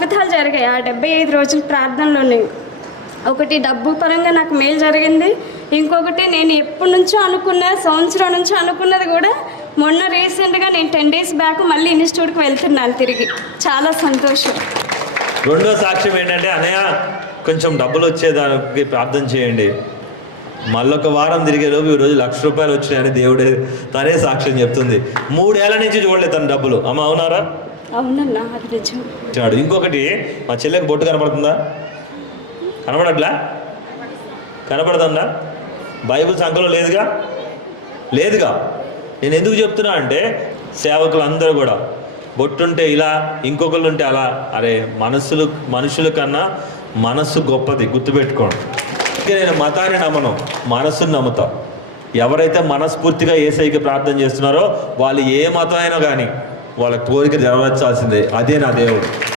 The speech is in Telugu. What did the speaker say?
అద్భుతాలు జరిగాయి ఆ 75 రోజుల ప్రార్థనలోనే. ఒకటి డబ్బు పరంగా నాకు మేలు జరిగింది. ఇంకొకటి నేను ఎప్పటి నుంచో అనుకున్న, సంవత్సరం నుంచి అనుకున్నది కూడా మొన్న రీసెంట్గా నేను 10 days బ్యాక్ మళ్ళీ ఇన్స్టిట్యూట్కి వెళ్తున్నాను తిరిగి. చాలా సంతోషం. రెండో సాక్ష్యం ఏంటంటే, అన్నయ్య కొంచెం డబ్బులు వచ్చేదానికి ప్రార్థన చేయండి. మళ్ళొక వారం తిరిగేలోపు ఈరోజు ₹1,00,000 వచ్చినాయని దేవుడే తనే సాక్ష్యం చెప్తుంది. 3 ఏళ్ల నుంచి చూడలేదు తన డబ్బులు. అమ్మ అవునారా? అవునన్నా, అది నిజం. ఇంకొకటి, మా చెల్లెకి బొట్టు కనపడుతుందా? కనపడట్లా? కనపడుతుందా? బైబిల్ సంఖ్యలో లేదుగా. నేను ఎందుకు చెప్తున్నా అంటే, సేవకులు అందరూ కూడా బొట్టుంటే ఇలా, ఇంకొకళ్ళు ఉంటే అలా. అరే, మనుషుల కన్నా మనస్సు గొప్పది, గుర్తుపెట్టుకోండి. నేను మతాన్ని నమ్మను, మనస్సును నమ్ముతా. ఎవరైతే మనస్ఫూర్తిగా యేసయ్యకి ప్రార్థన చేస్తున్నారో వాళ్ళు ఏ మతం అయినా కానీ వాళ్ళ కోరిక నెరవేర్చాల్సిందే. అదే నా దేవుడు.